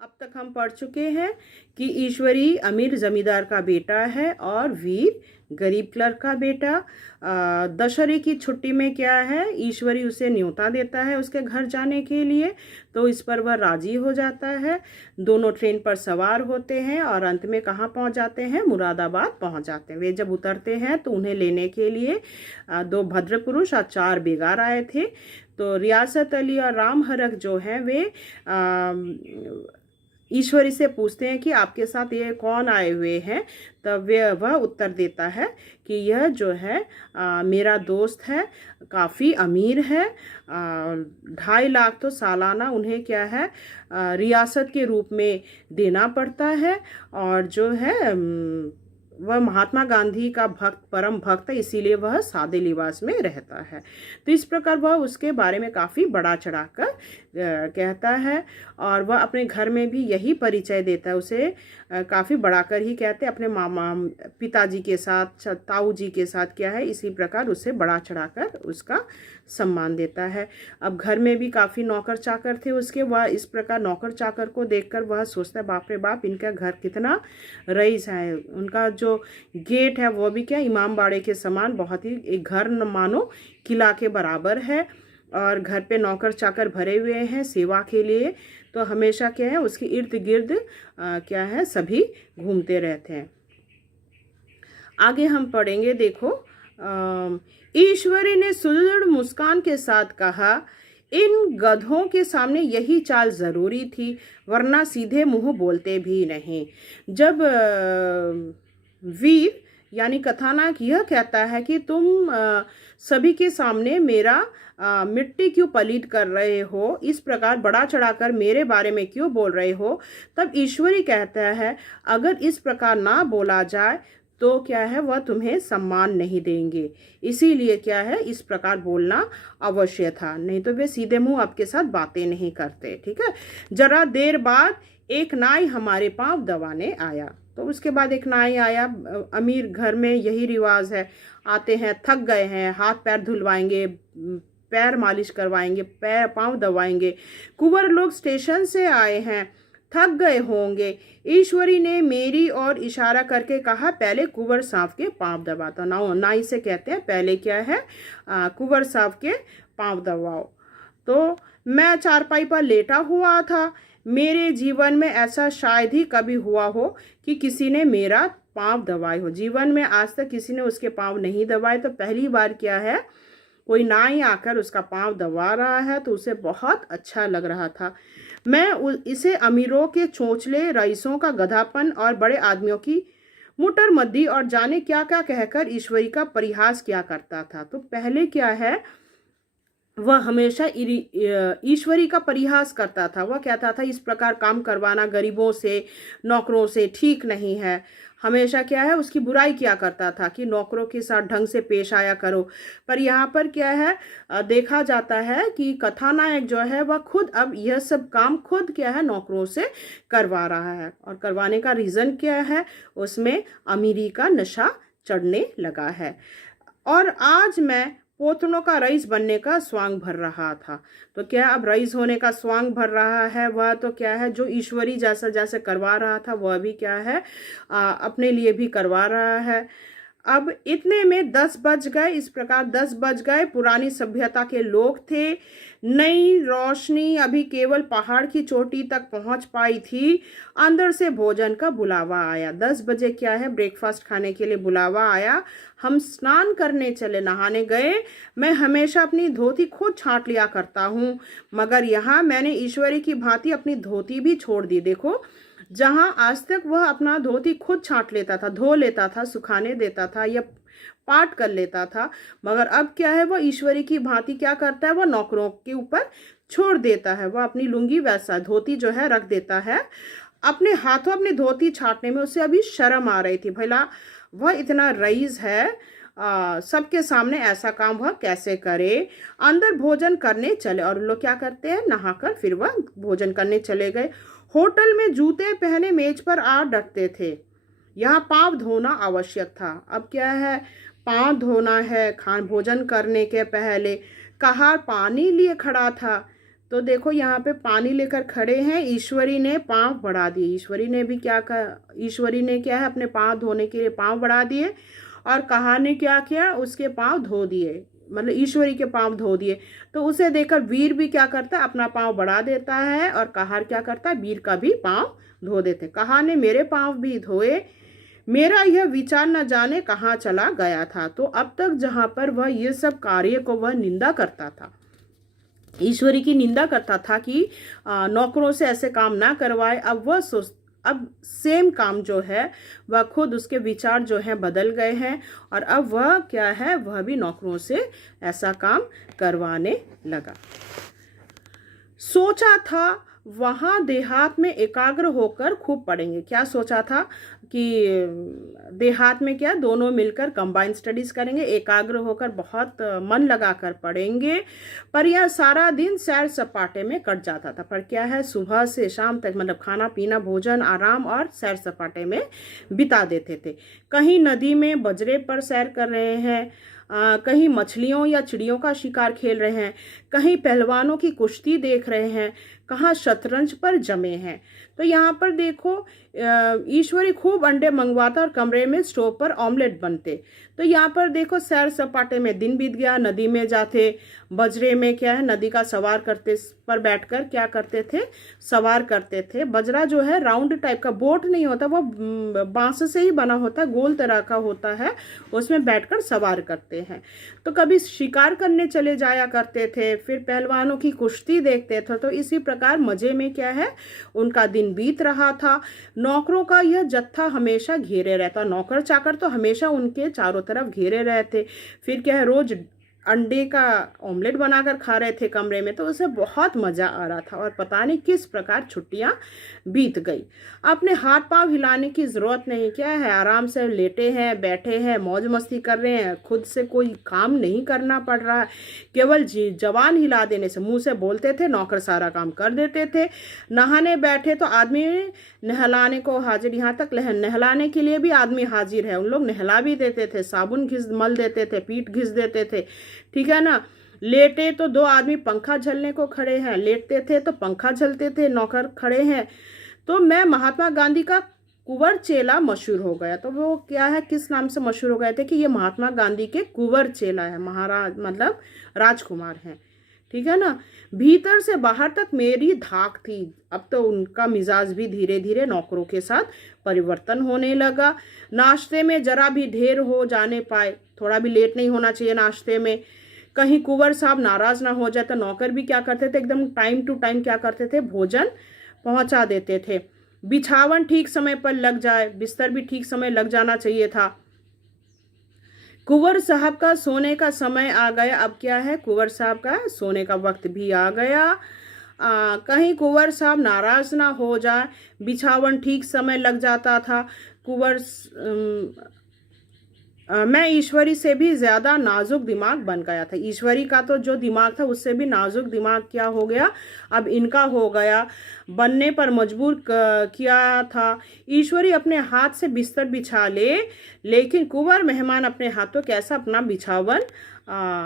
अब तक हम पढ़ चुके हैं कि ईश्वरी अमीर जमींदार का बेटा है और वीर गरीब क्लर्क का बेटा। दशहरे की छुट्टी में क्या है, ईश्वरी उसे न्योता देता है उसके घर जाने के लिए, तो इस पर वह राजी हो जाता है। दोनों ट्रेन पर सवार होते हैं और अंत में कहाँ पहुँच जाते हैं, मुरादाबाद पहुँच जाते हैं। वे जब उतरते हैं तो उन्हें लेने के लिए दो भद्र पुरुष और चार बेगार आए थे। तो रियासत अली और राम हरख जो हैं वे ईश्वरी से पूछते हैं कि आपके साथ ये कौन आए हुए हैं। तब वह उत्तर देता है कि यह जो है मेरा दोस्त है, काफ़ी अमीर है, 2.5 लाख तो सालाना उन्हें क्या है रियासत के रूप में देना पड़ता है, और जो है वह महात्मा गांधी का भक्त, परम भक्त है, इसीलिए वह सादे लिबास में रहता है। तो इस प्रकार वह उसके बारे में काफ़ी बड़ा चढ़ाकर कहता है, और वह अपने घर में भी यही परिचय देता है। उसे काफ़ी बढ़ाकर ही कहते हैं, अपने मामा पिताजी के साथ, ताऊ जी के साथ क्या है, इसी प्रकार उसे बढ़ा चढ़ाकर उसका सम्मान देता है। अब घर में भी काफ़ी नौकर चाकर थे उसके। वह इस प्रकार नौकर चाकर को देखकर वह सोचता है, बाप रे बाप, इनका घर कितना रईस है। उनका जो गेट है वो भी क्या इमामबाड़े के समान, बहुत ही एक घर मानो किला के बराबर है, और घर पे नौकर चाकर भरे हुए हैं सेवा के लिए। तो हमेशा क्या है उसके इर्द गिर्द क्या है सभी घूमते रहते हैं। आगे हम पढ़ेंगे, देखो, ईश्वरी ने सुदृढ़ मुस्कान के साथ कहा, इन गधों के सामने यही चाल जरूरी थी, वरना सीधे मुंह बोलते भी नहीं। जब वीर यानी कथानायक यह कहता है कि तुम सभी के सामने मेरा मिट्टी क्यों पलीत कर रहे हो, इस प्रकार बड़ा चढ़ाकर मेरे बारे में क्यों बोल रहे हो, तब ईश्वरी कहता है अगर इस प्रकार ना बोला जाए तो क्या है वह तुम्हें सम्मान नहीं देंगे, इसीलिए क्या है इस प्रकार बोलना अवश्य था, नहीं तो वे सीधे मुंह आपके साथ बातें नहीं करते। ठीक है। जरा देर बाद एक नाई हमारे पांव दबाने आया। तो उसके बाद एक नाई आया। अमीर घर में यही रिवाज है, आते हैं, थक गए हैं, हाथ पैर धुलवाएंगे, पैर मालिश करवाएंगे, पैर पांव दबाएंगे। कुंवर लोग स्टेशन से आए हैं, थक गए होंगे। ईश्वरी ने मेरी ओर इशारा करके कहा, पहले कुंवर साहब के पांव दबाता। नाई से कहते हैं पहले क्या है कुंवर साहब के पांव दबाओ। तो मैं चारपाई पर लेटा हुआ था। मेरे जीवन में ऐसा शायद ही कभी हुआ हो कि किसी ने मेरा पांव दबाए हो। जीवन में आज तक किसी ने उसके पांव नहीं दबाए, तो पहली बार क्या है कोई नाई आकर उसका पांव दबा रहा है, तो उसे बहुत अच्छा लग रहा था। मैं इसे अमीरों के चोंचले, रईसों का गधापन और बड़े आदमियों की मुटर मद्दी और जाने क्या क्या कहकर ईश्वरी का परिहास किया करता था। तो पहले क्या है वह हमेशा ईश्वरी का परिहास करता था। वह कहता था इस प्रकार काम करवाना गरीबों से, नौकरों से ठीक नहीं है। हमेशा क्या है उसकी बुराई किया करता था कि नौकरों के साथ ढंग से पेश आया करो। पर यहाँ पर क्या है देखा जाता है कि कथानायक जो है वह खुद अब यह सब काम खुद क्या है नौकरों से करवा रहा है, और करवाने का रीज़न क्या है, उसमें अमीरी का नशा चढ़ने लगा है। और आज मैं पोतनों का रईस बनने का स्वांग भर रहा था। तो क्या अब रईस होने का स्वांग भर रहा है वह, तो क्या है जो ईश्वरी जैसा जैसे करवा रहा था वह भी क्या है अपने लिए भी करवा रहा है। अब इतने में 10 बज गए। इस प्रकार 10 बज गए। पुरानी सभ्यता के लोग थे। नई रोशनी अभी केवल पहाड़ की चोटी तक पहुंच पाई थी। अंदर से भोजन का बुलावा आया। 10 बजे क्या है ब्रेकफास्ट खाने के लिए बुलावा आया। हम स्नान करने चले, नहाने गए। मैं हमेशा अपनी धोती खुद छांट लिया करता हूँ, मगर यहाँ मैंने ईश्वरी की भांति अपनी धोती भी छोड़ दी। देखो, जहां आज तक वह अपना धोती खुद छांट लेता था, धो लेता था, सुखाने देता था या पाट कर लेता था, मगर अब क्या है वह ईश्वरी की भांति क्या करता है, वह नौकरों के ऊपर छोड़ देता है। वह अपनी लुंगी वैसा धोती जो है रख देता है। अपने हाथों अपनी धोती छाटने में उसे अभी शर्म आ रही थी, भला वह इतना रईस है, सबके सामने ऐसा काम वह कैसे करे। अंदर भोजन करने चले, और लोग क्या करते हैं नहाकर फिर वह भोजन करने चले गए। होटल में जूते पहने मेज पर आ डटते थे। यहाँ पांव धोना आवश्यक था। अब क्या है पांव धोना है भोजन करने के पहले। कहार पानी लिए खड़ा था। तो देखो यहाँ पे पानी लेकर खड़े हैं, ईश्वरी ने पाँव बढ़ा दिए। ईश्वरी ने भी क्या कहा, ईश्वरी ने क्या है अपने पाँव धोने के लिए पाँव बढ़ा दिए, और कहा ने क्या किया, उसके पाँव धो दिए, मतलब ईश्वरी के पाँव धो दिए। तो उसे देखकर वीर भी क्या करता है, अपना पाँव बढ़ा देता है, और कहार क्या करता है, वीर का भी पाँव धो देते। कहा ने मेरे पाँव भी धोए, मेरा यह विचार न जाने कहाँ चला गया था। तो अब तक जहाँ पर वह ये सब कार्य को वह निंदा करता था, ईश्वरी की निंदा करता था कि नौकरों से ऐसे काम ना करवाए, अब सेम काम जो है वह खुद उसके विचार जो हैं बदल गए हैं, और अब वह क्या है, वह भी नौकरों से ऐसा काम करवाने लगा। सोचा था वहाँ देहात में एकाग्र होकर खूब पढ़ेंगे। क्या सोचा था कि देहात में क्या दोनों मिलकर कंबाइंड स्टडीज करेंगे, एकाग्र होकर बहुत मन लगाकर पढ़ेंगे। पर यह सारा दिन सैर सपाटे में कट जाता था। पर क्या है, सुबह से शाम तक मतलब खाना पीना भोजन आराम और सैर सपाटे में बिता देते थे। कहीं नदी में बजरे पर सैर कर रहे हैं, कहीं मछलियों या चिड़ियों का शिकार खेल रहे हैं, कहीं पहलवानों की कुश्ती देख रहे हैं, कहाँ शतरंज पर जमे हैं। तो यहाँ पर देखो ईश्वरी खूब अंडे मंगवाता और कमरे में स्टोव पर ऑमलेट बनते। तो यहाँ पर देखो सैर सपाटे में दिन बीत गया, नदी में जाते, बजरे में क्या है नदी का सवार करते, पर बैठकर क्या करते थे, सवार करते थे। बजरा जो है राउंड टाइप का, बोट नहीं होता, वो बांस से ही बना होता है, गोल तरह का होता है, उसमें बैठकर सवार करते हैं। तो कभी शिकार करने चले जाया करते थे, फिर पहलवानों की कुश्ती देखते थे। तो इसी प्रकार मजे में क्या है उनका दिन बीत रहा था। नौकरों का यह जत्था हमेशा घेरे रहता, नौकर चाकर तो हमेशा उनके चारों तरफ घेरे रहते। फिर क्या है, रोज अंडे का ऑमलेट बनाकर खा रहे थे कमरे में, तो उसे बहुत मज़ा आ रहा था। और पता नहीं किस प्रकार छुट्टियां बीत गई। अपने हाथ पांव हिलाने की ज़रूरत नहीं, क्या है आराम से लेटे हैं, बैठे हैं, मौज मस्ती कर रहे हैं, खुद से कोई काम नहीं करना पड़ रहा है, केवल जबान हिला देने से, मुंह से बोलते थे, नौकर सारा काम कर देते थे। नहाने बैठे तो आदमी नहलाने को हाजिर, यहाँ तक नहलाने के लिए भी आदमी हाजिर है, उन लोग नहला भी देते थे, साबुन घिस मल देते थे, पीठ घिस देते थे, ठीक है ना। लेटे तो दो आदमी पंखा झलने को खड़े हैं, लेटते थे तो पंखा झलते थे, नौकर खड़े हैं। तो मैं महात्मा गांधी का कुंवर चेला मशहूर हो गया। तो वो क्या है, किस नाम से मशहूर हो गए थे कि ये महात्मा गांधी के कुंवर चेला है, महाराज मतलब राजकुमार हैं, ठीक है ना। भीतर से बाहर तक मेरी धाक थी। अब तो उनका मिजाज भी धीरे धीरे नौकरों के साथ परिवर्तन होने लगा। नाश्ते में जरा भी देर हो जाने पाए, थोड़ा भी लेट नहीं होना चाहिए नाश्ते में, कहीं कुंवर साहब नाराज ना हो जाए तो नौकर भी क्या करते थे, एकदम टाइम टू टाइम क्या करते थे, भोजन पहुंचा देते थे। बिछावन ठीक समय पर लग जाए, बिस्तर भी ठीक समय लग जाना चाहिए था। कुंवर साहब का सोने का समय आ गया। अब क्या है, कुंवर साहब का सोने का वक्त भी आ गया। कहीं कुंवर साहब नाराज ना हो जाए, बिछावन ठीक समय लग जाता था। मैं ईश्वरी से भी ज़्यादा नाजुक दिमाग बन गया था। ईश्वरी का तो जो दिमाग था उससे भी नाजुक दिमाग क्या हो गया, अब इनका हो गया, बनने पर मजबूर किया था। ईश्वरी अपने हाथ से बिस्तर बिछा ले, लेकिन कुंवर मेहमान अपने हाथों कैसा अपना बिछावन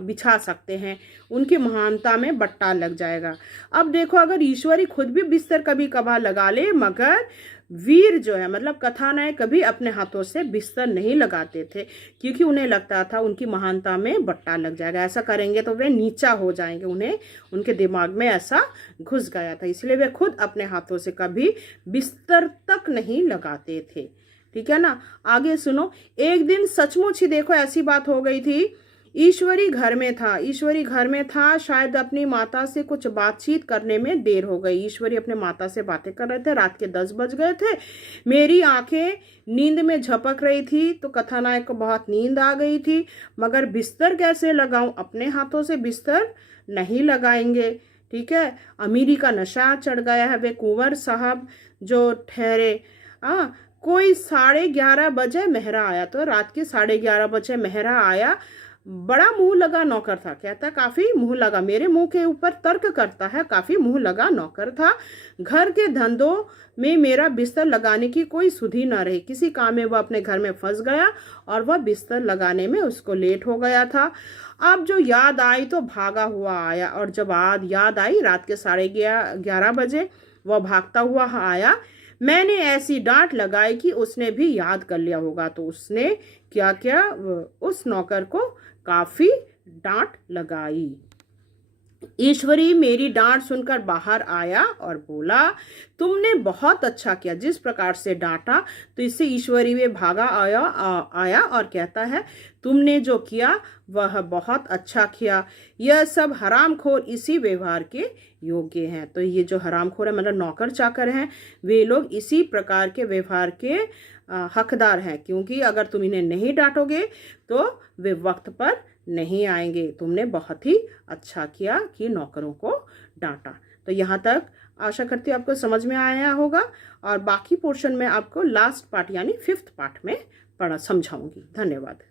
बिछा सकते हैं, उनकी महानता में बट्टा लग जाएगा। अब देखो अगर ईश्वरी खुद भी बिस्तर कभी कभार लगा ले, मगर वीर जो है मतलब कथानायक कभी अपने हाथों से बिस्तर नहीं लगाते थे, क्योंकि उन्हें लगता था उनकी महानता में बट्टा लग जाएगा, ऐसा करेंगे तो वे नीचा हो जाएंगे, उन्हें उनके दिमाग में ऐसा घुस गया था, इसलिए वे खुद अपने हाथों से कभी बिस्तर तक नहीं लगाते थे, ठीक है ना। आगे सुनो। एक दिन सचमुच ही देखो ऐसी बात हो गई थी, ईश्वरी घर में था, शायद अपनी माता से कुछ बातचीत करने में देर हो गई। ईश्वरी अपने माता से बातें कर रहे थे, रात के 10 बज गए थे। मेरी आंखें नींद में झपक रही थी, तो कथानायक को बहुत नींद आ गई थी, मगर बिस्तर कैसे लगाऊं, अपने हाथों से बिस्तर नहीं लगाएंगे, ठीक है। अमीरी का नशा चढ़ गया है। वे कुंवर साहब जो ठहरे, कोई 11:30 बजे मेहरा आया, तो रात के 11:30 बजे मेहरा आया। बड़ा मुंह लगा नौकर था। कहता है काफी मुंह लगा, मेरे मुंह के ऊपर तर्क करता है, काफी मुंह लगा नौकर था। घर के धंधों में मेरा बिस्तर लगाने की कोई सुधि न रही। किसी काम में वह अपने घर में फंस गया और वह बिस्तर लगाने में उसको लेट हो गया था। अब जो याद आई तो भागा हुआ आया, और जब याद आई रात के 11:30 बजे वह भागता हुआ आया। मैंने ऐसी डांट लगाई कि उसने भी याद कर लिया होगा। तो उसने क्या किया, उस नौकर को काफी डांट लगाई। ईश्वरी मेरी डांट सुनकर बाहर आया और बोला, तुमने बहुत अच्छा किया। जिस प्रकार से डांटा तो इससे ईश्वरी वे भागा आया और कहता है, तुमने जो किया वह बहुत अच्छा किया। यह सब हरामखोर इसी व्यवहार के योग्य हैं। तो ये जो हरामखोर है मतलब नौकर चाकर हैं, वे लोग इसी प्रकार के व्यवहार के हकदार हैं, क्योंकि अगर तुम इन्हें नहीं डांटोगे तो वे वक्त पर नहीं आएंगे। तुमने बहुत ही अच्छा किया कि नौकरों को डांटा। तो यहाँ तक आशा करती हूँ आपको समझ में आया होगा, और बाकी पोर्शन में आपको लास्ट पार्ट यानी 5th पार्ट में समझाऊंगी। धन्यवाद।